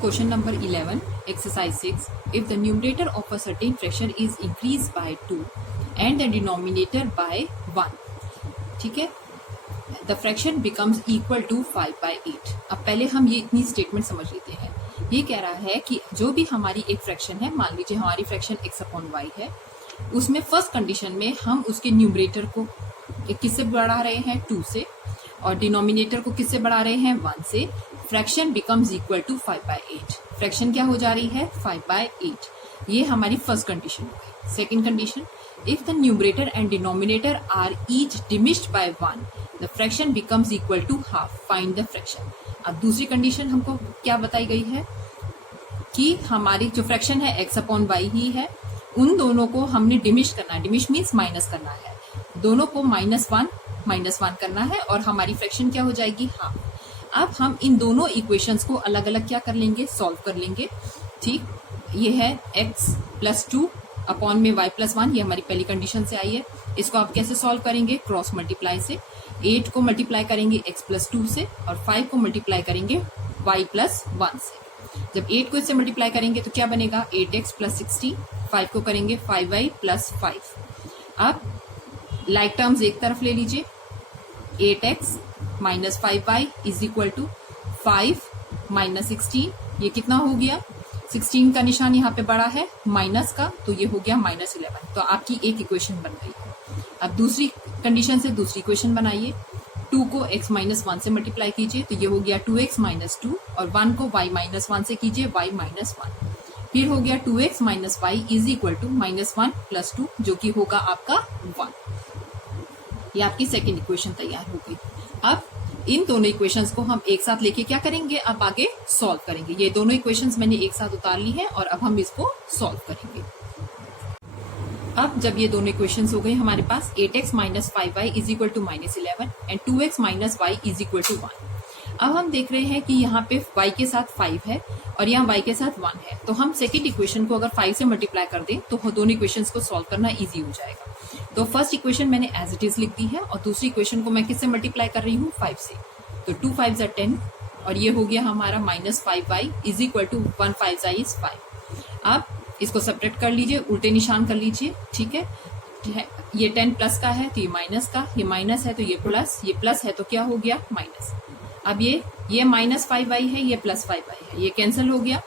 Question number 11, exercise 6. If the numerator of a certain fraction is increased by 2 and the denominator by 1, ठीक है, the fraction becomes equal to 5/8. अब पहले हम ये इतनी statement समझ लेते हैं. ये कह रहा है कि जो भी हमारी एक फ्रैक्शन है, मान लीजिए हमारी फ्रैक्शन x/y है, उसमें फर्स्ट कंडीशन में हम उसके न्यूमरेटर को किससे बढ़ा रहे हैं, 2 से, और डिनोमिनेटर को किससे बढ़ा रहे हैं, 1 से. Fraction becomes equal to 5/8. Fraction क्या हो जा रही है, 5/8. ये हमारी फर्स्ट कंडीशन हो गई. Second condition, if the numerator and denominator are each diminished by 1, the fraction becomes equal to half. Find the fraction. अब दूसरी कंडीशन हमको क्या बताई गई है कि हमारी जो फ्रैक्शन है x/y ही है, उन दोनों को हमने डिमिश करना है. डिमिश मीन्स माइनस करना है. दोनों को -1 करना है और हमारी फ्रैक्शन क्या हो जाएगी, हाफ. अब हम इन दोनों इक्वेशंस को अलग अलग क्या कर लेंगे, सॉल्व कर लेंगे. ठीक, ये है x+2 अपॉन में y+1, ये हमारी पहली कंडीशन से आई है. इसको आप कैसे सॉल्व करेंगे, क्रॉस मल्टीप्लाई से. 8 को मल्टीप्लाई करेंगे x+2 से और 5 को मल्टीप्लाई करेंगे y+1 से. जब 8 को इससे मल्टीप्लाई करेंगे तो क्या बनेगा, 8x + 16. 5 को करेंगे 5y + 5. अब लाइक टर्म्स एक तरफ ले लीजिए. 8x - 5y is equal to 5 - 16. ये कितना हो गया, 16 का निशान यहाँ पे बड़ा है माइनस का, तो ये हो गया -11. तो आपकी एक इक्वेशन बन गई. अब दूसरी कंडीशन से दूसरी इक्वेशन बनाइए. 2 को x - 1 से मल्टीप्लाई कीजिए तो ये हो गया 2x - 2, और 1 को y - 1 से कीजिए, y - 1. फिर हो गया 2x - y is equal to -1 + 2, जो कि होगा आपका 1. ये आपकी सेकेंड इक्वेशन तैयार हो गई. अब इन दोनों इक्वेशंस को हम एक साथ लेके क्या करेंगे, अब आगे सॉल्व करेंगे. ये दोनों इक्वेशंस मैंने एक साथ उतार ली है और अब हम इसको सॉल्व करेंगे. अब जब ये दोनों इक्वेशंस हो गई हमारे पास, 8x - 5y is equal to -11 and 2x - y is equal to 1. अब हम देख रहे हैं कि यहाँ पे y के साथ 5 है और यहाँ y के साथ 1 है. तो हम सेकेंड इक्वेशन को अगर 5 से मल्टीप्लाई कर दें तो दोनों इक्वेशंस को सॉल्व करना ईजी हो जाएगा. तो फर्स्ट इक्वेशन मैंने एज इट इज लिख दी है और दूसरी इक्वेशन को मैं किससे मल्टीप्लाई कर रही हूँ, 5 से. तो 2 5 = 10 और ये हो गया हमारा -5y is equal to 1 5 is 5. अब इसको सब्ट्रैक्ट कर लीजिए, उल्टे निशान कर लीजिए. ठीक है, ये 10 प्लस का है तो ये माइनस का, ये माइनस है तो ये प्लस है तो क्या हो गया, माइनस. अब ये -5y है, ये +5y है, ये कैंसिल हो गया.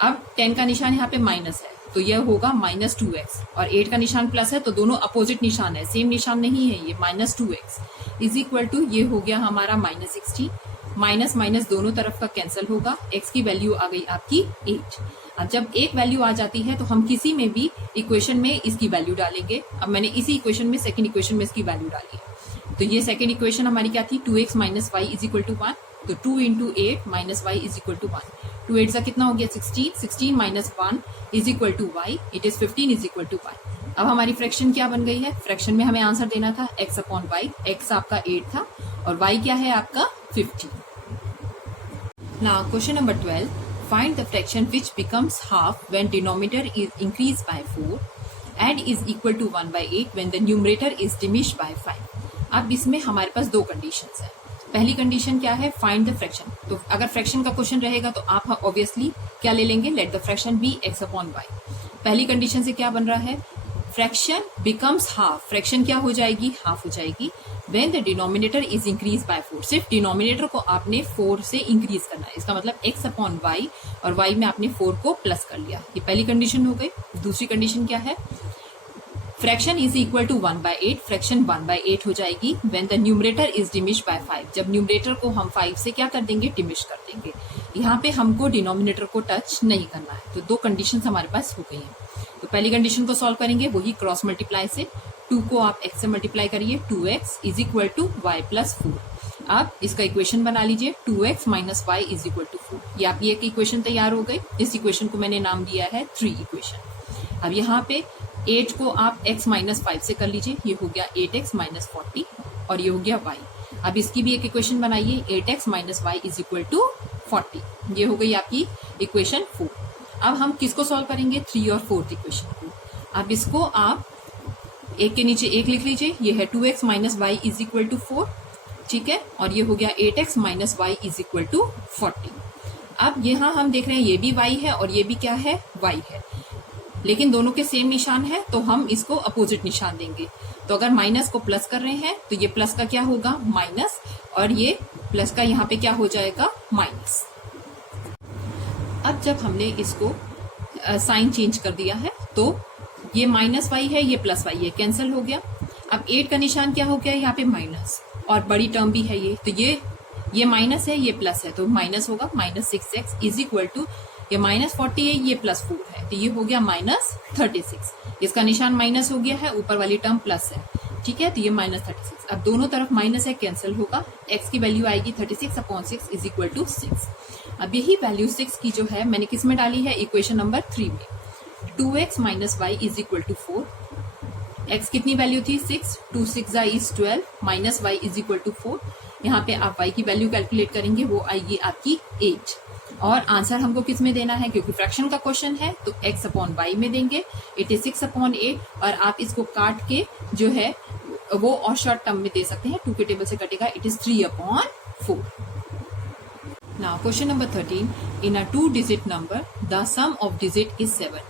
अब 10 का निशान यहाँ पे माइनस है तो यह होगा -2x, और 8 का निशान प्लस है तो दोनों अपोजिट निशान है, सेम निशान नहीं है. ये -2x इज इक्वल टू, ये हो गया हमारा -16. माइनस माइनस दोनों तरफ का कैंसिल होगा. x की वैल्यू आ गई आपकी 8. अब जब एक वैल्यू आ जाती है तो हम किसी में भी इक्वेशन में इसकी वैल्यू डालेंगे. अब मैंने इसी इक्वेशन में सेकंड इक्वेशन में इसकी वैल्यू डाली है. तो ये सेकंड इक्वेशन हमारी क्या थी, 2x - y is equal to 1. तो 2 × 8 - y इज इक्वल टू 1. 2 8 का कितना हो गया, 16. 16 - 1 is equal to y, it is 15 is equal to y. अब हमारी फ्रैक्शन क्या बन गई है, फ्रैक्शन में हमें आंसर देना था x/y. x आपका 8 था और y क्या है आपका 15. Now question number 12. Find the fraction which becomes half when denominator is increased by 4 and is equal to 1/8 when the numerator is diminished by 5. अब इसमें हमारे पास दो कंडीशंस हैं. पहली कंडीशन क्या है, फाइंड द फ्रैक्शन. तो अगर फ्रैक्शन का क्वेश्चन रहेगा तो आप ऑब्वियसली क्या ले लेंगे, let the fraction B x/y. पहली कंडीशन से क्या बन रहा है, फ्रैक्शन बिकम्स हाफ. फ्रैक्शन क्या हो जाएगी, हाफ हो जाएगी. When the denominator is increase by 4. सिर्फ डिनोमिनेटर को आपने 4 से इंक्रीज करना है. इसका मतलब x/y और y में आपने 4 को प्लस कर लिया. ये पहली कंडीशन हो गई. दूसरी कंडीशन क्या है, fraction is equal to 1/8. Fraction 1/8 हो जाएगी when the numerator is diminished by 5. जब न्यूमरेटर को हम 5 से क्या कर देंगे, डिमिश कर देंगे. यहाँ पे हमको डिनोमिनेटर को टच नहीं करना है. तो दो कंडीशन हमारे पास हो गई हैं. तो पहली कंडीशन को सॉल्व करेंगे वही क्रॉस मल्टीप्लाई से. 2 को आप x से मल्टीप्लाई करिए, 2x is equal to y + 4. आप इसका इक्वेशन बना लीजिए, 2x - y is equal to 4. ये आपकी एक इक्वेशन तैयार हो गई. इस इक्वेशन को मैंने नाम दिया है 3 इक्वेशन. अब यहाँ पे 8 को आप x - 5 से कर लीजिए, ये हो गया 8x - 40 और ये हो गया y. अब इसकी भी एक इक्वेशन बनाइए, 8x - y is equal to 40. ये हो गई आपकी इक्वेशन 4. अब हम किसको सॉल्व करेंगे, 3 और 4th इक्वेशन को. अब इसको आप एक के नीचे एक लिख लीजिए. ये है 2x - y is equal to 4. ठीक है, और ये हो गया 8x - y is equal to 40. अब यहाँ हम देख रहे हैं ये भी y है और ये भी क्या है, y है, लेकिन दोनों के सेम निशान है तो हम इसको अपोजिट निशान देंगे। तो अगर माइनस को प्लस कर रहे हैं तो ये प्लस का क्या होगा, माइनस, और ये प्लस का यहाँ पे क्या हो जाएगा, माइनस। अब जब हमने इसको साइन चेंज कर दिया है तो ये माइनस वाई है, ये प्लस वाई है, कैंसिल हो गया। अब 8 का निशान क्या हो गया, यहाँ पे माइनस, और बड़ी टर्म भी है ये, तो ये माइनस है, ये प्लस है, तो माइनस होगा -6x इज इक्वल टू, ये -40 है, ये +4 है, तो ये हो गया -36। इसका निशान माइनस हो गया है, ऊपर वाली टर्म प्लस है, ठीक है, तो ये -36। अब दोनों तरफ माइनस है, कैंसिल होगा, x की वैल्यू आएगी 36/6 इज इक्वल टू 6। अब यही वैल्यू 6 की जो है मैंने किस में डाली है, इक्वेशन नंबर 3 में। 2x - y is equal to 4। x कितनी वैल्यू थी, 6, 2 6 is 12, minus y is equal to 4। यहाँ पे आप y की वैल्यू कैलकुलेट करेंगे, वो आएगी आपकी 8। और आंसर हमको किस में देना है, क्योंकि फ्रैक्शन का क्वेश्चन है तो x/y में देंगे, इट इज 6/8। और आप इसको काट के जो है वो और शॉर्ट टर्म में दे सकते हैं, 2 के टेबल से कटेगा, it is 3/4। Now question number 13, in a 2-digit number the sum of digit is 7।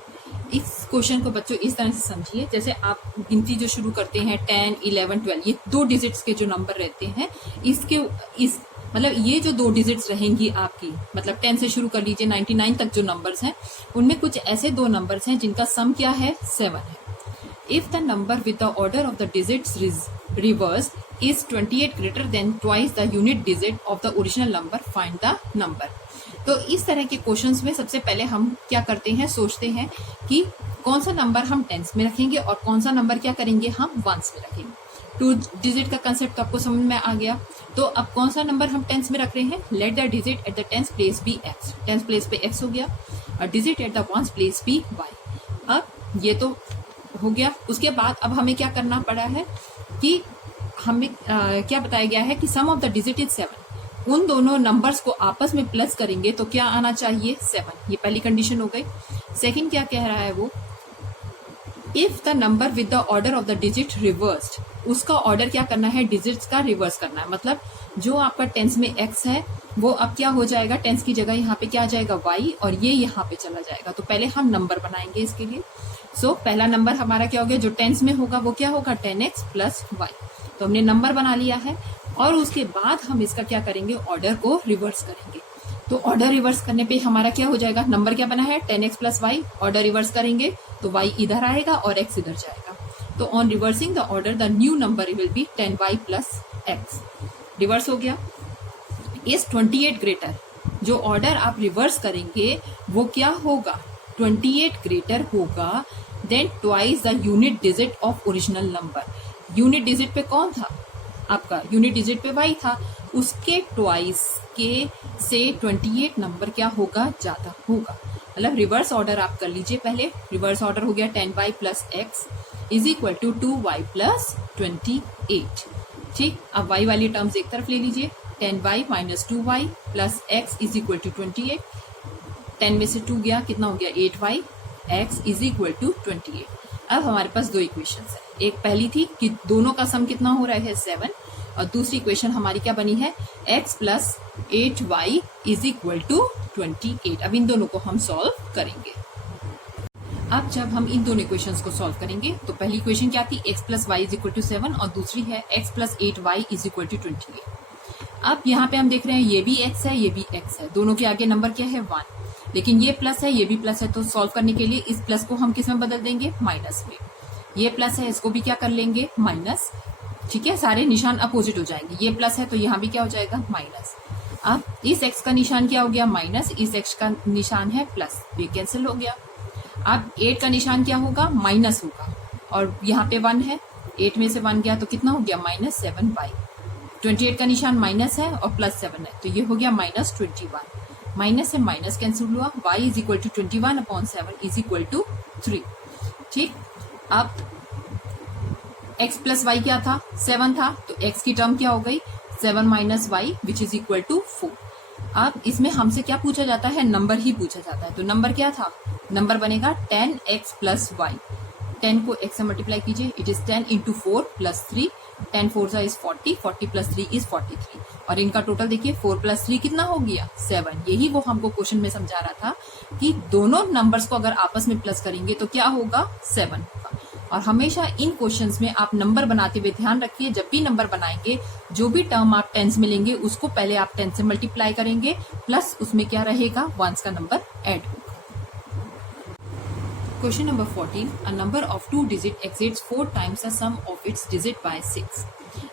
इस क्वेश्चन को बच्चों इस तरह से समझिए, जैसे आप गिनती जो शुरू करते हैं 10, 11, 12, ये 2 डिजिट्स के जो नंबर रहते हैं, इस मतलब ये जो 2 डिजिट्स रहेंगी आपकी, मतलब 10 से शुरू कर लीजिए 99 तक जो नंबर्स हैं, उनमें कुछ ऐसे 2 नंबर्स हैं जिनका सम क्या है, 7 है। If the number with the order of the digits reverse is 28 greater than twice the unit digit of the original number, find the number। तो इस तरह के क्वेश्चंस में सबसे पहले हम क्या करते हैं, सोचते हैं कि कौन सा नंबर हम टेंस में रखेंगे और कौन सा नंबर क्या करेंगे, हम वंस में रखेंगे। 2 डिजिट का कंसेप्ट आपको समझ में आ गया। तो अब कौन सा नंबर हम टेंस में रख रहे हैं, let the digit at the tens place be x, tens place पे x हो गया, और digit at the ones place be y। अब ये तो हो गया। उसके बाद अब हमें क्या करना पड़ा है कि हमें क्या बताया गया है कि सम ऑफ द डिजिट इज 7। उन दोनों नंबर्स को आपस में प्लस करेंगे तो क्या आना चाहिए, 7। ये पहली कंडीशन हो गई। सेकंड क्या कह रहा है वो, if the number with the order of the digit reversed, उसका ऑर्डर क्या करना है, डिजिट्स का रिवर्स करना है। मतलब जो आपका टेंस में x है वो अब क्या हो जाएगा, टेंस की जगह यहाँ पे क्या आ जाएगा, y, और ये यहाँ पे चला जाएगा। तो पहले हम नंबर बनाएंगे इसके लिए। पहला नंबर हमारा क्या हो गया, जो टेंस में होगा वो क्या होगा, 10x + y। तो हमने नंबर बना लिया है, और उसके बाद हम इसका क्या करेंगे, ऑर्डर को रिवर्स करेंगे। तो ऑर्डर रिवर्स करने पे हमारा क्या हो जाएगा, नंबर क्या बना है, 10x + y, ऑर्डर रिवर्स करेंगे तो y इधर आएगा और x इधर जाएगा। तो on reversing the order the new number will be 10y + x। Reverse हो गया। इस 28 ग्रेटर, जो ऑर्डर आप रिवर्स करेंगे वो क्या होगा, 28 ग्रेटर होगा then twice the unit digit of original number. Unit digit पे कौन था आपका, यूनिट डिजिट पे y था, उसके ट्वाइस के से 28 नंबर क्या होगा, ज्यादा होगा। मतलब रिवर्स ऑर्डर आप कर लीजिए। पहले रिवर्स ऑर्डर हो गया 10y + x is equal to 2y + 28। ठीक, अब y वाली टर्म्स एक तरफ ले लीजिए, 10y - 2y + x is equal to 28। 10 में से 2 गया, कितना हो गया, 8y, x is equal to 28। अब हमारे पास 2 इक्वेशंस है। एक पहली थी कि दोनों का सम कितना हो रहा है, 7, और दूसरी इक्वेशन हमारी क्या बनी है, x + 8y is equal to 28। अब इन दोनों को हम सॉल्व करेंगे। अब जब हम इन दोनों इक्वेशंस को सॉल्व करेंगे तो पहली इक्वेशन क्या थी, x + y is equal to 7, और दूसरी है x + 8y is equal to 28। अब यहाँ पे हम देख रहे हैं ये भी x है, ये भी x है, दोनों के आगे नंबर क्या है, 1, लेकिन ये प्लस है, ये भी प्लस है। तो सॉल्व करने के लिए इस प्लस को हम किस में बदल देंगे, माइनस में। ये प्लस है, इसको भी क्या कर लेंगे, माइनस। ठीक है, सारे निशान अपोजिट हो जाएंगे। ये प्लस है तो यहाँ भी क्या हो जाएगा, माइनस। अब इस x का निशान क्या हो गया, माइनस, इस x का निशान है प्लस, ये कैंसिल हो गया। अब 8 का निशान क्या होगा, माइनस होगा, और यहाँ पे 1 है, 8 में से 1 गया तो कितना हो गया, -7y। 28 का निशान माइनस है और +7 है, तो ये हो गया -21। माइनस से माइनस कैंसिल हुआ, y is equal to 21/7 is equal to 3। ठीक, अब x + y क्या था, 7 था, तो x की टर्म क्या हो गई, 7 - y which is equal to 4। अब इसमें हमसे क्या पूछा जाता है, नंबर ही पूछा जाता है। तो नंबर क्या था, नंबर बनेगा 10x + y। 10 को x से मल्टीप्लाई कीजिए, इट इज 10 × 4 + 3, 10 4 इज 40, 40 + 3 इज 43। और इनका टोटल देखिए 4 + 3 कितना हो गया 7। यही वो हमको क्वेश्चन में समझा रहा था कि दोनों नंबर्स को अगर आपस में प्लस करेंगे तो क्या होगा 7 होगा। और हमेशा इन क्वेश्चंस में आप नंबर बनाते हुए ध्यान रखिए, जब भी नंबर बनाएंगे जो भी टर्म आप टेंस में लेंगे उसको पहले आप 10 से मल्टीप्लाई करेंगे, प्लस उसमें क्या रहेगा वंस का नंबर ऐड होगा। Question number 14. A number of 2 digit exceeds 4 times the sum of its digit by 6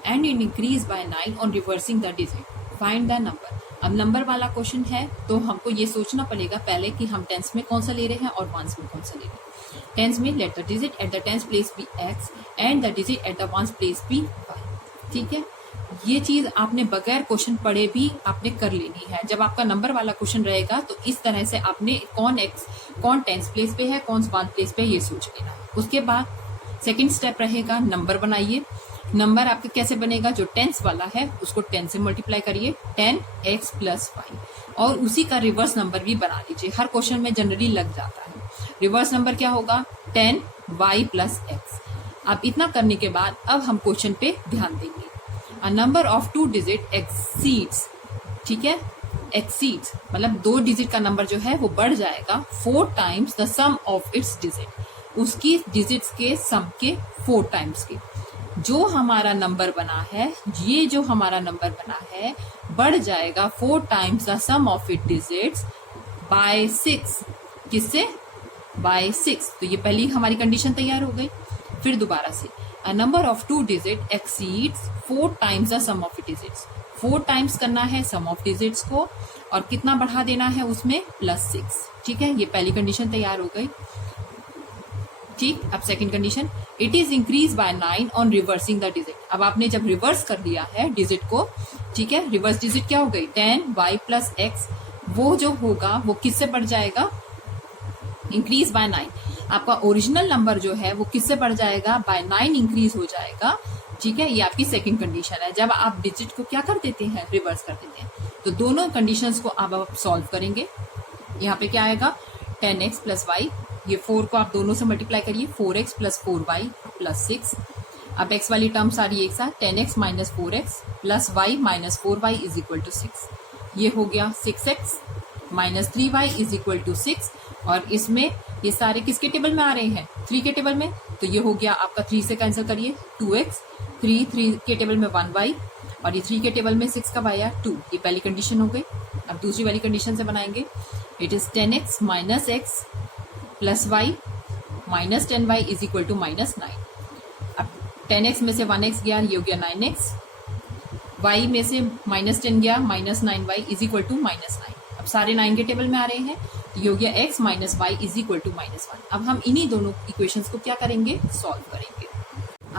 and it increase by 9 on reversing the digit. Find the number. अब नंबर वाला question है तो हमको ये सोचना पड़ेगा पहले कि हम टेंस में कौन सा ले रहे हैं और वंस में कौन सा ले रहे हैं। टेंस में let the digit at the tens place be x and the digit at the ones place be y. ठीक है, ये चीज आपने बगैर क्वेश्चन पढ़े भी आपने कर लेनी है। जब आपका नंबर वाला क्वेश्चन रहेगा तो इस तरह से आपने कौन टेंस प्लेस पे है कौन वन प्लेस पे ये सोच लेना। उसके बाद सेकंड स्टेप रहेगा नंबर बनाइए। नंबर आपका कैसे बनेगा, जो टेंस वाला है उसको 10 से मल्टीप्लाई करिए 10x + y और उसी का रिवर्स नंबर भी बना लीजिए। हर क्वेश्चन में जनरली लग जाता है। रिवर्स नंबर क्या होगा 10y + x। अब इतना करने के बाद अब हम क्वेश्चन पे ध्यान देंगे। A number of 2 digit exceeds, ठीक है, exceeds मतलब 2 डिजिट का नंबर जो है वो बढ़ जाएगा 4 times the sum of its digit, उसकी डिजिट्स के सम के 4 टाइम्स के। जो हमारा नंबर बना है, ये जो हमारा नंबर बना है बढ़ जाएगा 4 times the sum of its digits by 6। किससे? by 6। तो ये पहली हमारी कंडीशन तैयार हो गई। फिर दोबारा से A number of 2 digit exceeds 4 times the sum of its digits। 4 times करना है सम ऑफ डिजिट्स को और कितना बढ़ा देना है उसमें +6। ठीक है, ये पहली कंडीशन तैयार हो गई। ठीक, अब second condition it is increase by 9 on reversing the digit. अब आपने जब रिवर्स कर दिया है डिजिट को, ठीक है, रिवर्स डिजिट क्या हो गई 10y + x, वो जो होगा वो किससे बढ़ जाएगा इंक्रीज बाय 9। आपका ओरिजिनल नंबर जो है वो किससे बढ़ जाएगा बाय 9 इंक्रीज हो जाएगा। ठीक है, ये आपकी सेकंड कंडीशन है। जब आप डिजिट को क्या कर देते हैं रिवर्स कर देते हैं तो दोनों कंडीशंस को आप सॉल्व करेंगे। यहाँ पे क्या आएगा 10x + y, ये 4 को आप दोनों से मल्टीप्लाई करिए 4x + 4y + 6। अब x वाली टर्म सारी एक साथ 10x - 4x + y - 4y = 6। ये हो गया 6x - 3y = 6 और इसमें ये सारे किसके टेबल में आ रहे हैं 3 के टेबल में। तो ये हो गया आपका 3 से कैंसिल करिए 2x, 3 के टेबल में 1y और ये 3 के टेबल में 6 कब आया 2। ये पहली कंडीशन हो गई। अब दूसरी वाली कंडीशन से बनाएंगे it is 10x - x + y - 10y = -9। अब 10x में से 1x गया, ये हो गया 9x, y में से -10 गया -9y = -9। अब सारे 9 के टेबल में आ रहे हैं, ये हो गया x - y = -1। अब हम इन्हीं दोनों इक्वेशंस को क्या करेंगे सॉल्व करेंगे।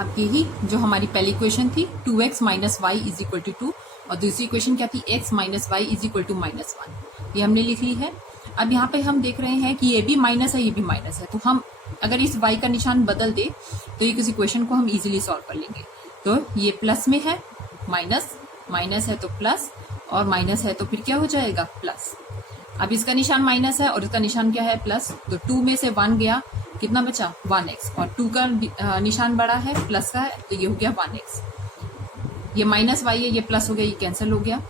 अब यही जो हमारी पहली इक्वेशन थी 2x - y = 2 और दूसरी इक्वेशन क्या थी x - y = -1, ये हमने लिख ली है। अब यहाँ पे हम देख रहे हैं कि ये भी माइनस है ये भी माइनस है, तो हम अगर इस y का निशान बदल दे तो ये किसी इक्वेशन को हम इजीली सॉल्व कर लेंगे। तो ये प्लस में है, माइनस है तो प्लस और माइनस है तो फिर क्या हो जाएगा प्लस। अब इसका निशान माइनस है और इसका निशान क्या है प्लस, तो 2 में से 1 गया, कितना बचा 1x और 2 का निशान बड़ा है प्लस का है तो ये हो गया 1x। ये -y है, ये प्लस हो गया, ये कैंसिल हो गया।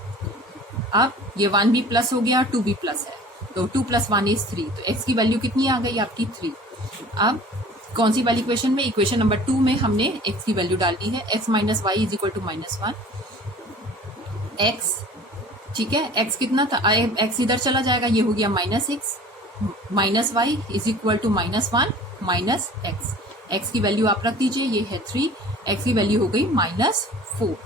अब ये 1 भी प्लस हो गया, 2 भी प्लस है, तो 2 + 1 = 3। तो x की वैल्यू कितनी आ गई आपकी 3। अब कौन सी वाली इक्वेशन में, इक्वेशन नंबर 2 में हमने x की वैल्यू डाल दी है x - y = -1 x। ठीक है, x कितना था, x इधर चला जाएगा, ये हो गया -x - y = -1 - x। x की वैल्यू आप रख दीजिए, ये है 3, x की वैल्यू हो गई -4।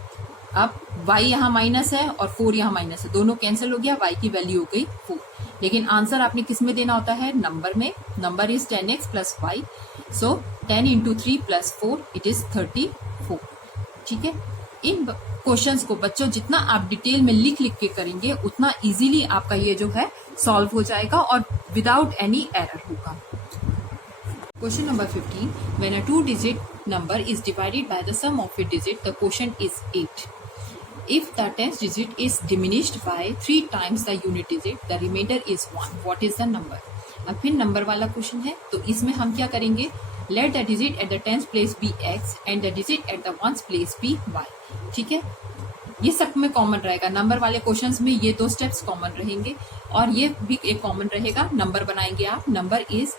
अब y यहाँ माइनस है और 4 यहाँ माइनस है, दोनों कैंसिल हो गया, y की वैल्यू हो गई 4। लेकिन आंसर आपने किस में देना होता है नंबर में। Number is 10x + y, so 10 × 3 + 4 it is 34। ठीक है, इन क्वेश्चंस को बच्चों जितना आप डिटेल में लिख के करेंगे उतना इजीली आपका ये जो है सॉल्व हो जाएगा और विदाउट एनी एरर होगा। Question number 15, when a 2 digit number is divided by the sum of its digit, the quotient is 8. If the 10th digit is diminished by 3 times the unit digit, the remainder is 1. What is the number? अब फिर number वाला question है, तो इसमें हम क्या करेंगे, let the digit at the 10th place be x and the digit at the 1st place be y. ठीक है, ये सब में कॉमन रहेगा, नंबर वाले क्वेश्चंस में ये 2 स्टेप्स कॉमन रहेंगे और ये भी एक कॉमन रहेगा। नंबर बनाएंगे आप, नंबर इज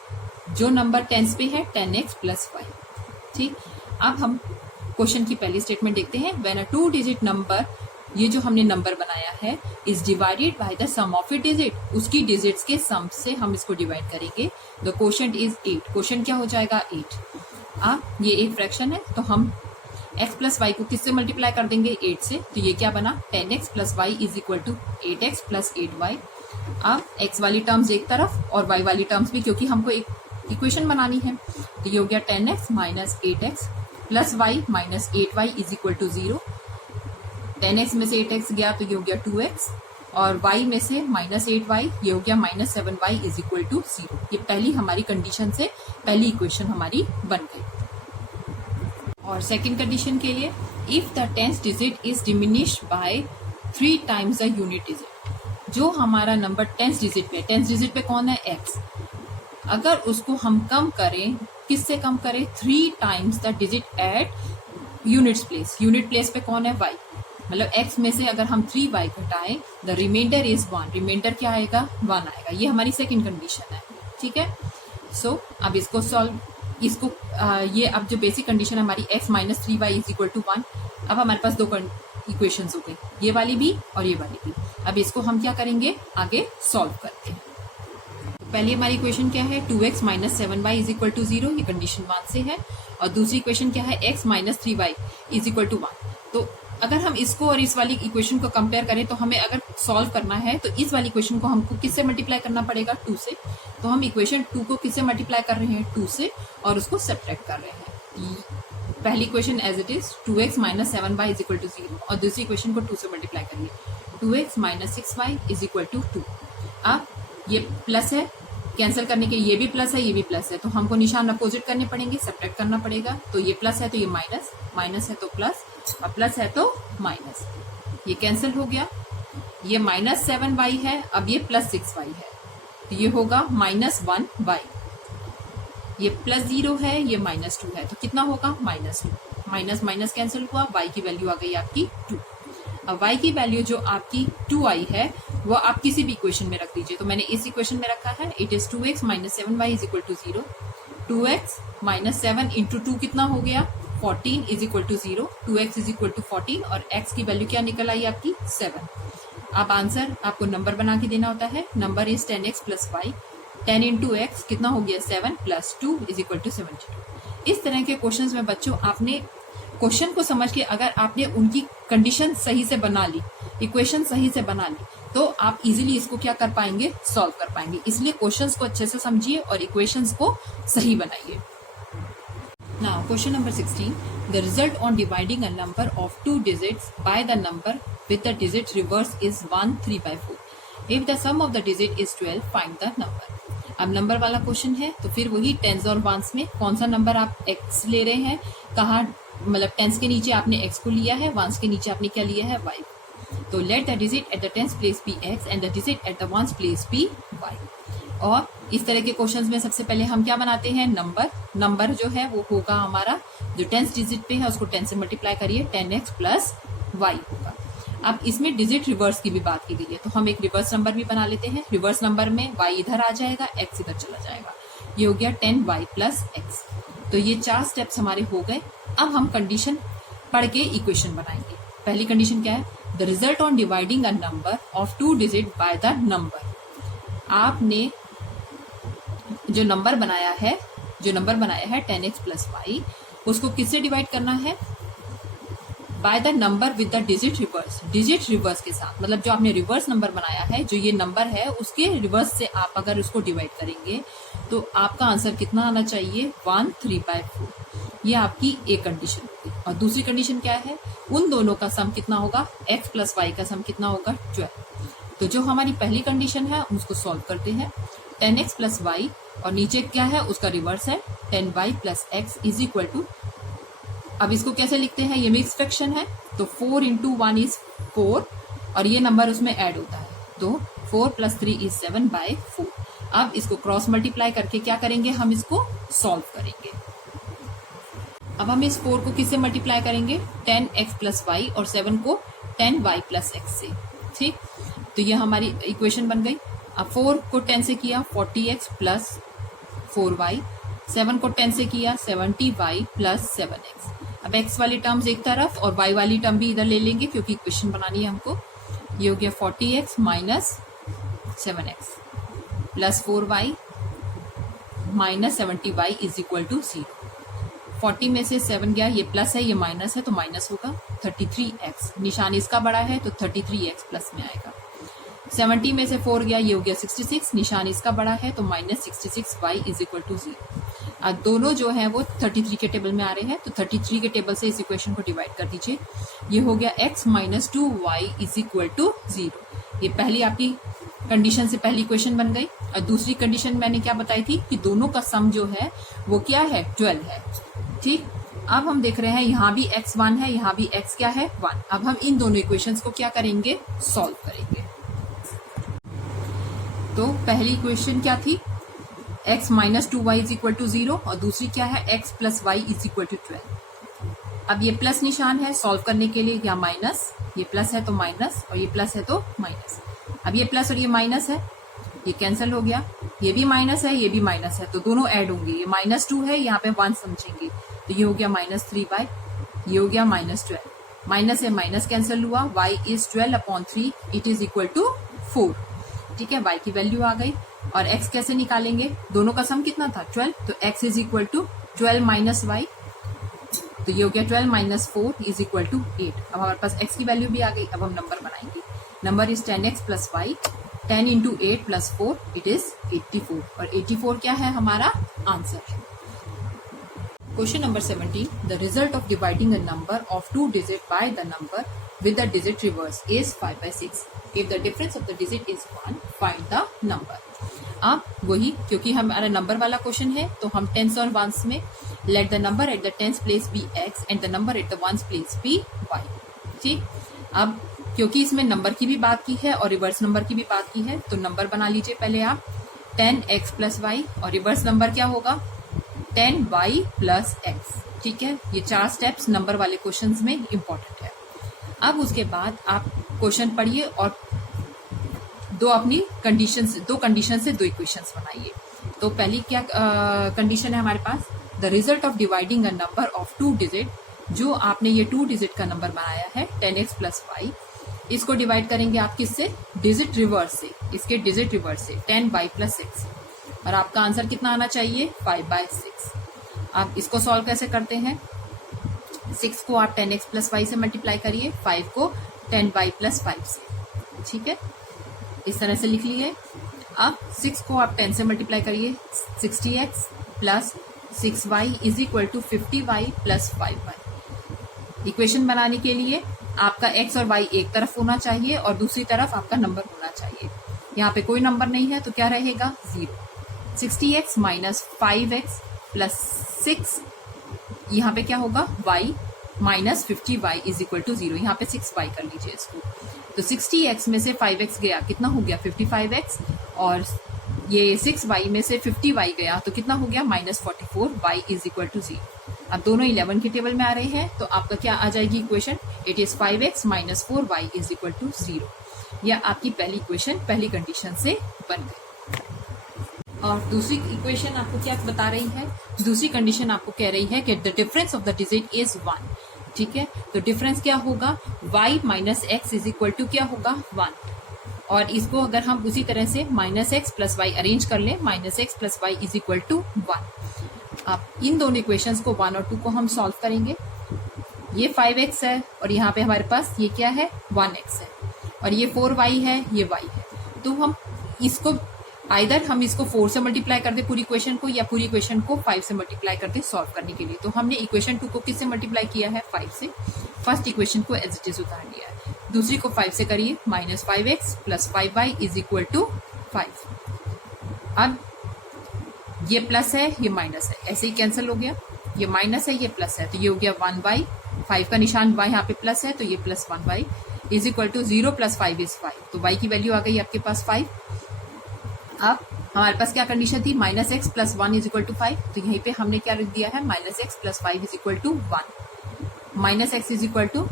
जो नंबर टेंस पे है 10x + y। ठीक, अब हम क्वेश्चन की पहली स्टेटमेंट देखते हैं। व्हेन अ 2 डिजिट नंबर, ये जो हमने नंबर बनाया है, is divided by the sum of it digit, उसकी डिजिट्स के सम से हम इसको डिवाइड करेंगे। The quotient is 8। क्वोशंट क्या हो जाएगा 8। अब ये एक फ्रैक्शन है तो हम x + y को किससे मल्टीप्लाई कर देंगे 8 से, तो ये क्या बना 10x + y = 8x + 8y। अब x वाली टर्म्स एक तरफ और y वाली टर्म्स भी, क्योंकि हमको एक इक्वेशन बनानी है, तो ये हो गया 10x - 8x + y - 8y = 0। 10x में से 8x गया तो ये हो गया 2x और y में से -8y, ये हो गया -7y = 0। ये पहली हमारी कंडीशन से पहली इक्वेशन हमारी बन गई। और सेकंड कंडीशन के लिए, if the 10th digit is diminished by 3 times the unit digit, जो हमारा नंबर 10th डिजिट पे कौन है x, अगर उसको हम कम करें, किससे कम करें 3 times the digit at units place, unit place पे कौन है y, मतलब x में से अगर हम 3y घटाएं, द रिमाइंडर इज 1, रिमाइंडर क्या आएगा 1 आएगा। ये हमारी सेकंड कंडीशन है। ठीक है, सो अब इसको सॉल्व, इसको ये अब जो बेसिक कंडीशन हमारी x - 3y = 1, अब हमारे पास 2 इक्वेशंस हो गई, ये वाली भी और ये वाली भी। अब इसको हम क्या करेंगे आगे सॉल्व करते हैं। पहली हमारी इक्वेशन क्या है 2x - 7y = 0, ये कंडीशन 1 से है, और दूसरी इक्वेशन क्या है x - 3y = 1। तो अगर हम इसको और इस वाली इक्वेशन को कंपेयर करें तो हमें अगर सॉल्व करना है तो इस वाली इक्वेशन को हमको किससे मल्टीप्लाई करना पड़ेगा 2 से, तो हम इक्वेशन 2 को किससे मल्टीप्लाई कर रहे हैं 2 से, और उसको सब्ट्रैक्ट कर रहे हैं। पहली equation as it is 2x - 7y = 0 और दूसरी इक्वेशन को 2 से मल्टीप्लाई करिए, 2x - 6y = 2। अब ये प्लस है, कैंसिल करने के ये भी प्लस है, ये भी प्लस है, तो हमको निशान अपोजिट करने पड़ेंगे, सब्ट्रैक्ट करना पड़ेगा। तो ये प्लस है तो ये माइनस, माइनस है तो प्लस, और प्लस है तो माइनस, ये कैंसिल हो गया। ये -7y है, अब ये +6y है, तो ये होगा -1y। ये +0 है, ये -2 है, तो कितना होगा -2। माइनस माइनस कैंसिल हुआ, y की वैल्यू आ गई आपकी 2। अब y की वैल्यू जो आपकी 2i है वो आप किसी भी इक्वेशन में रख दीजिए, तो मैंने इस इक्वेशन में रखा है, it is 2x - 7y = 0। 2x - 7 × 2 कितना हो गया 14 = 0, 2x = 14 और x की वैल्यू क्या निकल आई आपकी 7। अब आंसर आपको नंबर बना के देना होता है, number is 10x + y, 10 × x कितना हो गया 7 + 2 = 72। इस तरह के क्वेश्चंस में बच्चों आपने क्वेश्चन को समझ के अगर आपने उनकी कंडीशन सही से बना ली, इक्वेशन सही से बना ली, तो आप इजीली इसको क्या कर पाएंगे सॉल्व कर पाएंगे। इसलिए क्वेश्चंस को अच्छे से समझिए और इक्वेशंस को सही बनाइए। Now, question number 16. The result on dividing a number of 2 digits by the number with the digit reverse is 1 3/4. If the sum of the digit is 12, find the number. अब number वाला question है तो फिर वही tense और ones में कौन सा नंबर आप x ले रहे हैं, कहाँ, मतलब टेंस के नीचे आपने x को लिया है, वंस के नीचे आपने क्या लिया है y। तो let the digit at the tens place be x and the digit at the ones place be y। और इस तरह के क्वेश्चंस में सबसे पहले हम क्या बनाते हैं नंबर जो है वो होगा हमारा जो 10th डिजिट पे है उसको 10 से मल्टीप्लाई करिए, 10x + y होगा। अब इसमें डिजिट रिवर्स की भी बात की गई है, तो हम एक रिवर्स नंबर भी बना लेते हैं। रिवर्स नंबर में y इधर आ जाएगा, x इधर चला जाएगा, ये हो गया 10y + x। तो ये 4 स्टेप्स हमारे हो गए। अब हम कंडीशन पढ़ के इक्वेशन बनाएंगे। पहली कंडीशन क्या है, the result on dividing a number of 2 digit by the number. आपने जो नंबर बनाया है 10x + y, उसको किससे डिवाइड करना है by the number with the digit reverse के साथ, मतलब जो आपने रिवर्स नंबर बनाया है, जो ये नंबर है उसके रिवर्स से आप अगर उसको डिवाइड करेंगे तो आपका आंसर कितना आना चाहिए 1 3/4। ये आपकी एक कंडीशन होगी। और दूसरी कंडीशन क्या है, उन दोनों का सम कितना होगा, x + y का सम कितना होगा 12। तो जो हमारी पहली कंडीशन है उसको सॉल्व करते हैं, 10x + y और नीचे क्या है उसका रिवर्स है 10y + x = अब इसको कैसे लिखते हैं, ये मिक्स फ्रैक्शन है तो 4 × 1 = 4 और ये नंबर उसमें ऐड होता है, तो 4 + 3 = 7/4। अब इसको क्रॉस मल्टीप्लाई करके क्या करेंगे, हम इसको सॉल्व करेंगे। अब हम इस 4 को किससे मल्टीप्लाई करेंगे, 10x + y और 7 को 10y प्लस x से। ठीक, तो ये हमारी इक्वेशन बन गई। अब 4 को 10 से किया 40x प्लस 4y, 7 को 10 से किया 70y प्लस 7x। अब x वाली टर्म्स एक तरफ और y वाली टर्म भी इधर ले लेंगे क्योंकि इक्वेशन बनानी है हमको। ये हो गया 40x minus 7x plus 4y minus 70y is equal to 0। 40 में से 7 गया, ये प्लस है ये माइनस है तो माइनस होगा 33x, निशान इसका बड़ा है तो 33x प्लस में आएगा। 70 में से 4 गया, ये हो गया 66, निशान इसका बड़ा है तो minus 66y is equal to 0। अब दोनों जो है वो 33 के टेबल में आ रहे हैं तो 33 के टेबल से इस इक्वेशन को डिवाइड कर दीजिए। ये हो गया x minus 2y is equal to 0। ये पहली आपकी कंडीशन से पहली इक्वेशन बन गई। और दूसरी कंडीशन मैंने क्या बताई थी कि दोनों का सम जो है वो क्या है 12 है। ठीक, अब हम देख रहे हैं यहाँ भी x 1 है, यहाँ भी x क्या है 1। अब हम इन दोनों इक्वेशंस को क्या करेंगे, सॉल्व करेंगे। तो पहली इक्वेशन क्या थी, x minus 2y is equal to 0 और दूसरी क्या है x plus y is equal to 12। अब ये प्लस निशान है, सॉल्व करने के लिए या माइनस, ये प्लस है तो माइनस और ये प्लस है तो माइनस। अब ये प्लस और ये माइनस है, ये कैंसिल हो गया, ये भी माइनस है ये भी माइनस है तो दोनों ऐड होंगे। ये माइनस 2 है, यहाँ पे 1 समझेंगे तो ये हो गया माइनस 3y, ये हो गया माइनस 12। माइनस है माइनस कैंसिल हुआ, y is 12 upon 3 it is equal to 4। ठीक है, y की वैल्यू आ गई। और x कैसे निकालेंगे, दोनों का सम कितना था 12, तो x is equal to 12 minus y, तो ये हो गया 12 माइनस 4 इज इक्वल टू 8। अब हमारे पास x की वैल्यू भी आ गई। अब हम नंबर बनाएंगे। Number is 10x plus y, 10 into 8 plus 4 it is 84 और 84 क्या है हमारा answer. Question number 17, the result of dividing a number of 2 digit by the number with the digit reverse is 5/6। If the difference of the digit is 1 find the number. अब वही, क्योंकि हमारा number वाला question है तो हम tense और ones में let the number at the tens place be x and the number at the ones place be y। ठीक, अब क्योंकि इसमें नंबर की भी बात की है और रिवर्स नंबर की भी बात की है तो नंबर बना लीजिए पहले आप 10x प्लस y और रिवर्स नंबर क्या होगा 10y प्लस x। ठीक है, ये 4 स्टेप्स नंबर वाले क्वेश्चंस में इंपॉर्टेंट है। अब उसके बाद आप क्वेश्चन पढ़िए और दो कंडीशन से 2 इक्वेशंस बनाइए। तो पहली क्या कंडीशन है हमारे पास, the result of dividing a number of 2 digit, जो आपने ये 2 डिजिट का नंबर बनाया है 10x प्लस y, इसको डिवाइड करेंगे आप किससे, डिजिट रिवर्स से, इसके डिजिट रिवर्स से 10y प्लस 6 और आपका आंसर कितना आना चाहिए 5/6। आप इसको सॉल्व कैसे करते हैं, 6 को आप 10x प्लस y से मल्टीप्लाई करिए, 5 को 10y प्लस 5 से। ठीक है, इस तरह से लिख लिए। अब 6 को आप 10 से मल्टीप्लाई करिए, 60x plus 6y is equal to 50y plus 5y। Equation बनाने के लिए आपका x और y एक तरफ होना चाहिए और दूसरी तरफ आपका नंबर होना चाहिए। यहाँ पे कोई नंबर नहीं है तो क्या रहेगा 0। 60x माइनस 5x प्लस 6, यहाँ पे क्या होगा y minus 50y is equal to 0। यहाँ पे 6y कर लीजिए इसको, तो 60x में से 5x गया, कितना हो गया 55x, और ये 6y में से 50y गया तो कितना हो गया minus 44y is equal to 0। अब दोनों 11 के टेबल में आ रहे हैं तो आपका क्या आ जाएगी equation, it is 5x minus 4y is equal to 0। यह आपकी पहली इक्वेशन पहली कंडीशन से बन गई। और दूसरी इक्वेशन आपको क्या बता रही है, दूसरी कंडीशन आपको कह रही है कि the difference of the digit is 1। ठीक है, तो डिफरेंस क्या होगा y minus x is equal to क्या होगा 1। और इसको अगर हम उसी तरह से minus x plus y arrange कर लें, minus x plus y is equal to 1। अब इन दोनों इक्वेशंस को 1 और 2 को हम सॉल्व करेंगे। ये 5x है और यहाँ पे हमारे पास ये क्या है 1x है, और ये 4y है, ये y है। तो हम इसको आइदर हम इसको 4 से मल्टीप्लाई कर दे पूरी इक्वेशन को, या पूरी इक्वेशन को 5 से मल्टीप्लाई कर दे सॉल्व करने के लिए। तो हमने इक्वेशन 2 को किससे मल्टीप्लाई किया है 5 से। फर्स्ट इक्वेशन को एज इट इज उतार लिया है, दूसरी को 5 से करिए, minus 5x plus 5y is equal to 5। अब ये प्लस है ये माइनस है, ऐसे ही कैंसिल हो गया, ये माइनस है ये प्लस है, तो ये हो गया 1y, 5 का निशान y यहाँ पे प्लस है तो ये plus 1y is equal to 0 plus 5 is 5। तो y की वैल्यू आ गई आपके पास 5। अब हमारे पास क्या कंडीशन थी, minus x plus 1 is equal to 5, तो यहीं पे हमने क्या लिख दिया है minus x plus 5 is equal to 1। Minus x is equal to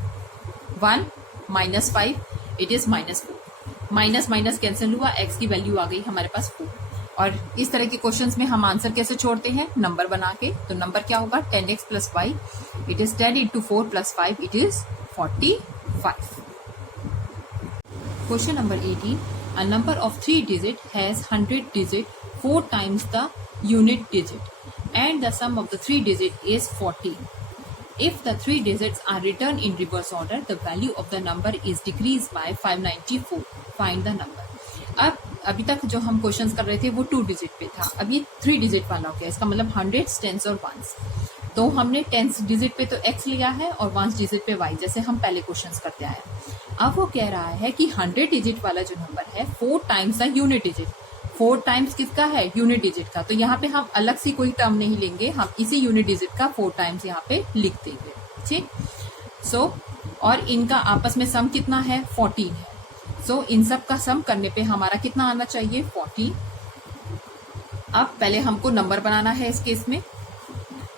1 -5 it is -4, minus minus cancel हुआ, x की वैल्यू आ गई हमारे पास 4। और इस तरह के क्वेश्चंस में हम आंसर कैसे छोड़ते हैं, नंबर बना के। तो नंबर क्या होगा, 10x + y it is 10 × 4 + 5 it is 45। Question number 18. A number of 3 digit has 100 digit 4 times the unit digit and the sum of the 3 digit is 14. If the 3 digits are written in reverse order, the value of the number is decreased by 594. Find the number. अब अभी तक जो हम questions कर रहे थे वो 2 digit पे था, अब ये 3 डिजिट वाला हो गया। इसका मतलब 100s, 10s और 1s। तो हमने 10s डिजिट पे तो x लिया है और 1s डिजिट पे y, जैसे हम पहले क्वेश्चंस करते आए। अब वो कह रहा है कि 100 डिजिट वाला जो नंबर है 4 times the unit digit, 4 times किसका है, यूनिट डिजिट का। तो यहाँ पे हम अलग से कोई टर्म नहीं लेंगे, हम इसी यूनिट डिजिट का 4 टाइम्स यहाँ पे लिख देंगे, ठीक। सो और इनका आपस में सम कितना है, 14 है। सो इन सब का सम करने पे हमारा कितना आना चाहिए, 14। अब पहले हमको नंबर बनाना है इस केस में।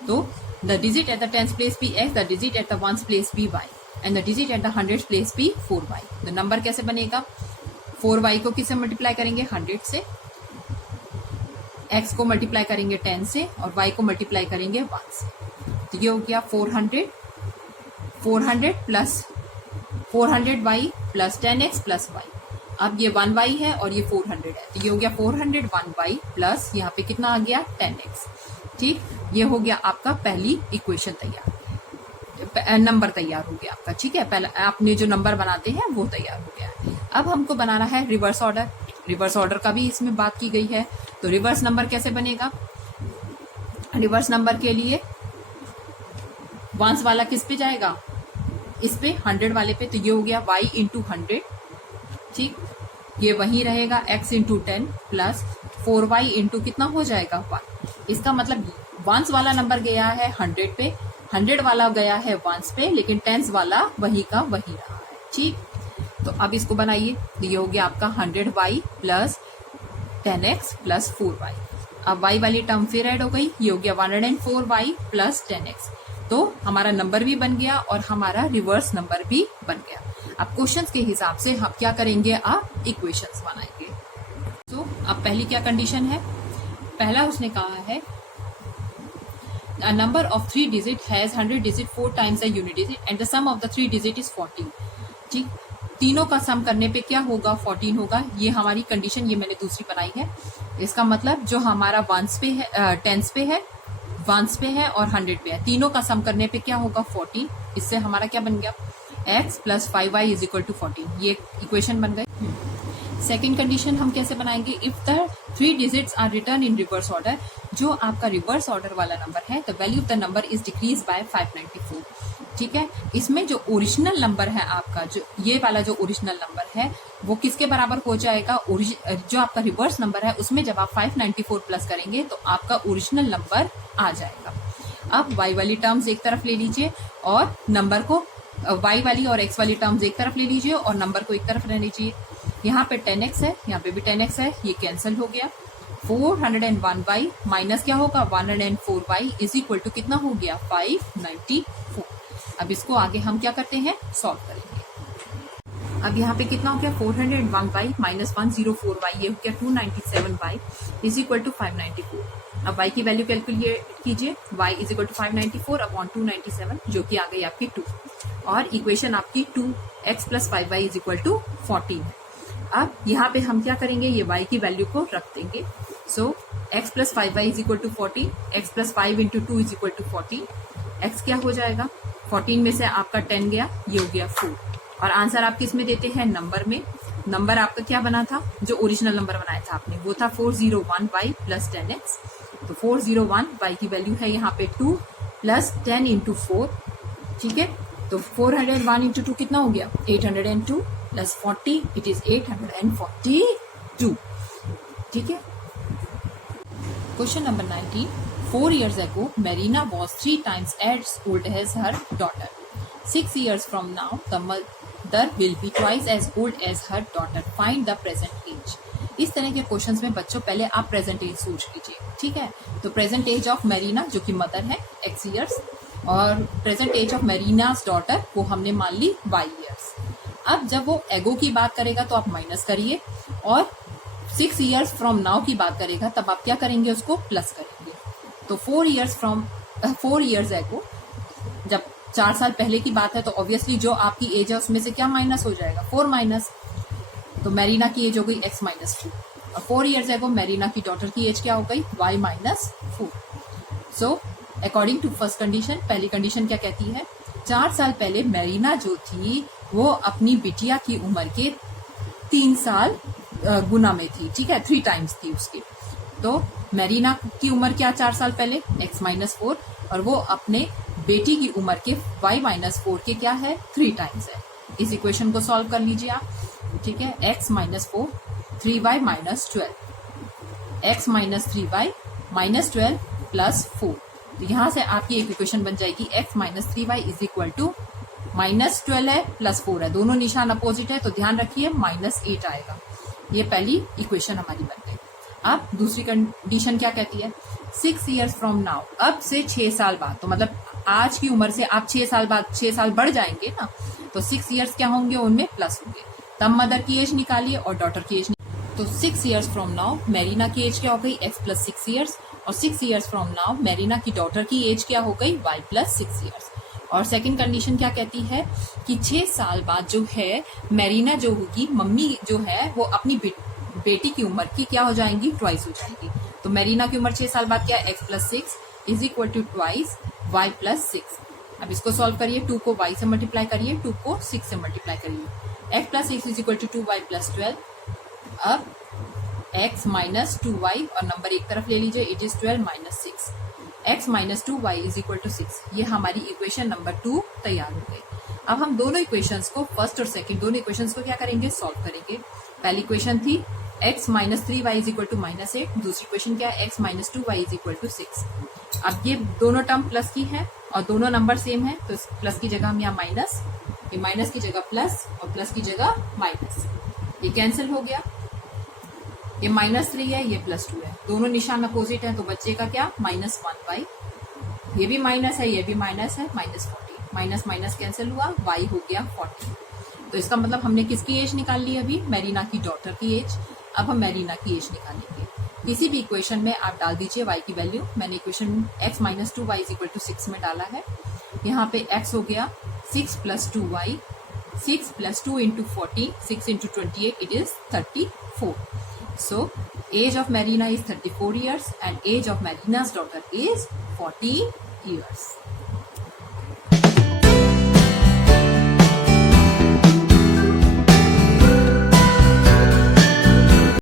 तो the digit at the 10th place be x, the digit at the 1st place be y and the digit at the 100th place be 4y। तो नंबर कैसे बनेगा, 4y को किससे मल्टीप्लाई करेंगे, 100 से, x को मल्टीप्लाई करेंगे 10 से और y को मल्टीप्लाई करेंगे 1 से। तो ये हो गया 400 plus 400y plus 10x plus y। अब ये 1y है और ये 400 है, तो ये हो गया 401y प्लस यहाँ पे कितना आ गया, 10x। ठीक, ये हो गया आपका पहली इक्वेशन तैयार, नंबर तैयार हो गया आपका। ठीक है, पहले आपने जो नंबर बनाते हैं वो तैयार हो गया। अब हमको बनाना है रिवर्स ऑर्डर। रिवर्स ऑर्डर का भी इसमें बात की गई है। तो रिवर्स नंबर कैसे बनेगा, रिवर्स नंबर के लिए वंस वाला किस पे जाएगा, इस पे 100 वाले पे। तो ये हो गया y × 100, ठीक, ये वही रहेगा x × 10 प्लस 4y × कितना हो जाएगा 1। इसका मतलब वंस वाला नंबर गया है 100 पे, 100 वाला गया है वंस पे, लेकिन टेंस वाला वही का वही रहा है। ठीक, तो अब इसको बनाइए। तो ये हो गया आपका 100y plus 10x plus 4y। अब y वाली टर्म फिर ऐड हो गई, ये हो गया 104y प्लस 10x। तो हमारा नंबर भी बन गया और हमारा रिवर्स नंबर भी बन गया। अब क्वेश्चंस के हिसाब से हम क्या करेंगे, आप इक्वेशंस बनाएंगे। तो अब पहली क्या कंडीशन है, पहला उसने कहा है a number of 3 digit has 100 digit 4 times the unit digit and the sum of the 3 digit is 14। ठीक, तीनों का सम करने पे क्या होगा, 14 होगा। ये हमारी कंडीशन, ये मैंने दूसरी बनाई है। इसका मतलब जो हमारा वंस पे है, टेंस पे है, वंस पे है और 100 पे है, तीनों का सम करने पे क्या होगा, 14। इससे हमारा क्या बन गया, x plus 5y is equal to 14। ये इक्वेशन बन गई। सेकेंड कंडीशन हम कैसे बनाएंगे, if the 3 digits are return in reverse order, जो आपका रिवर्स ऑर्डर वाला नंबर है, the value of the number is decrease by 594। ठीक है, इसमें जो ओरिजिनल नंबर है आपका, जो ये वाला जो ओरिजिनल नंबर है वो किसके बराबर हो जाएगा, जो आपका रिवर्स नंबर है उसमें जब आप 594 प्लस करेंगे तो आपका ओरिजिनल नंबर आ जाएगा। अब y वाली टर्म्स एक तरफ ले लीजिए और नंबर को, y वाली और x वाली टर्म्स एक तरफ ले लीजिए और नंबर को एक तरफ रह लीजिए। यहाँ पे 10x है, यहाँ पे भी 10x है, ये कैंसिल हो गया। 401y माइनस क्या होगा, 104y इज इक्वल टू कितना हो गया, 594। अब इसको आगे हम क्या करते हैं, सॉल्व करेंगे। अब यहाँ पे कितना हो गया, 401y माइनस 104y, ये हो गया 297y इज इक्वल टू 594। अब y की वैल्यू कैलकुलेट कीजिए, y is equal to 594 upon 297, जो कि आ गई आपकी 2। और इक्वेशन आपकी 2x plus 5y is equal to 14 है। अब यहाँ पे हम क्या करेंगे, ये y की वैल्यू को रख देंगे। So x plus 5y is equal to 14, x plus 5 into 2 is equal to 14। x क्या हो जाएगा, 14 में से आपका 10 गया, ये हो गया 4। और आंसर आप किस में देते हैं, नंबर में। नंबर आपका क्या बना था, जो ओरिजिनल नंबर बनाया था आपने, वो था 401y प्लस 10x। तो 401y की वैल्यू है यहाँ पे 2 प्लस 10 इंटू 4। ठीक है, तो 401 इंटू 2 कितना हो गया, 802 प्लस 40 इट इज 842। ठीक है, question number 19। 4 years ago, Marina was 3 times as old as her daughter. 6 years from now, the mother will be twice as old as her daughter. Find the present age. इस तरह के questions में बच्चों पहले आप present as सोच लीजिए। ठीक है, तो प्रेजेंट एज ऑफ मेरीना जो कि मदर है x years, और प्रेजेंट एज ऑफ मेरीनास डॉटर वो हमने मान ली y years। अब जब वो एगो की बात करेगा तो आप माइनस करिए, और 6 years फ्रॉम नाउ की बात करेगा तब आप क्या करेंगे, उसको प्लस करेंगे। तो 4 years एगो, जब 4 साल पहले की बात है तो ऑब्वियसली जो आपकी एज है उसमें से क्या माइनस हो जाएगा, 4 माइनस। तो मैरिना की एज हो गई x-2, और 4 years एगो मैरिना की डॉटर की एज क्या हो गई, y-4। So according to first condition, पहली कंडीशन क्या कहती है, 4 साल पहले मैरिना जो थी वो अपनी बिटिया की उम्र के 3 साल गुना में थी, ठीक है, 3 times थी उसकी। तो मैरिना की उम्र क्या 4 साल पहले, x-4, और वो अपने बेटी की उम्र के y-4 के क्या है, 3 times है। इस इक्वेशन को सॉल्व कर लीजिए आप, ठीक है। x-4 3y-12, x-3y-12 plus 4। तो यहाँ से आपकी एक इक्वेशन बन जाएगी x-3y इज इक्वल टू -12 है प्लस 4 है, दोनों निशान अपोजिट है तो ध्यान रखिए -8 आएगा। ये पहली इक्वेशन हमारी बन गई। अब दूसरी कंडीशन क्या कहती है, 6 years फ्रॉम नाउ, अब से 6 साल बाद, तो मतलब आज की उम्र से आप 6 साल बाद 6 साल बढ़ जाएंगे ना, तो 6 years क्या होंगे, उनमें प्लस होंगे। तब मदर की एज निकालिए और डॉटर की एज। तो 6 years फ्रॉम नाउ मैरिना की एज क्या हो गई, x + 6 years, और 6 years फ्रॉम नाउ मैरिना की डॉटर की एज क्या हो गई, y + 6 years। और सेकंड कंडीशन क्या कहती है कि 6 साल बाद जो है मैरिना जो होगी, मम्मी जो है वो अपनी बेटी की उम्र की क्या हो जाएंगी, ट्वाइस हो जाएगी। तो मैरिना की उम्र 6 साल बाद क्या है, x + 6 is equal to twice y + 6। अब इसको सॉल्व करिए, 2 को y से मल्टीप्लाई करिए, 2 को 6 से मल्टीप्लाई करिए, x + 6 is equal to 2y + 12। अब x - 2y और नंबर एक तरफ ले लीजिए, it is 12 - 6, x - 2y is equal to 6। ये हमारी इक्वेशन नंबर 2 तैयार हो गई। अब हम दोनों इक्वेशंस को, फर्स्ट और सेकंड दोनों इक्वेशंस को क्या करेंगे, सॉल्व करेंगे। पहली इक्वेशन थी x - 3y is equal to -8, दूसरी इक्वेशन क्या है, x - 2y is equal to 6। अब ये दोनों टर्म प्लस की है और दोनों नंबर सेम है, तो प्लस की जगह हम यहाँ माइनस, ये माइनस की जगह प्लस और प्लस की जगह माइनस, ये कैंसिल हो गया। ये -3 है, ये +2 है, दोनों निशान अपोजिट है तो बच्चेगा क्या, -1/, ये भी माइनस है, ये भी माइनस है, -40, माइनस माइनस कैंसिल हुआ, y हो गया 40। तो इसका मतलब हमने किसकी एज निकाल ली, अभी मैरिना की डॉटर की एज। अब हम मैरिना की एज निकालेंगे। किसी भी इक्वेशन में आप डाल दीजिए y की वैल्यू। मैंने equation x - 2y is equal to 6 में डाला है। यहाँ पे x हो गया 6 + 2y, 6 + 2 × 40, 6 × 28, it is 34। So age of Marina is 34 years and age of Marina's daughter is 40 years.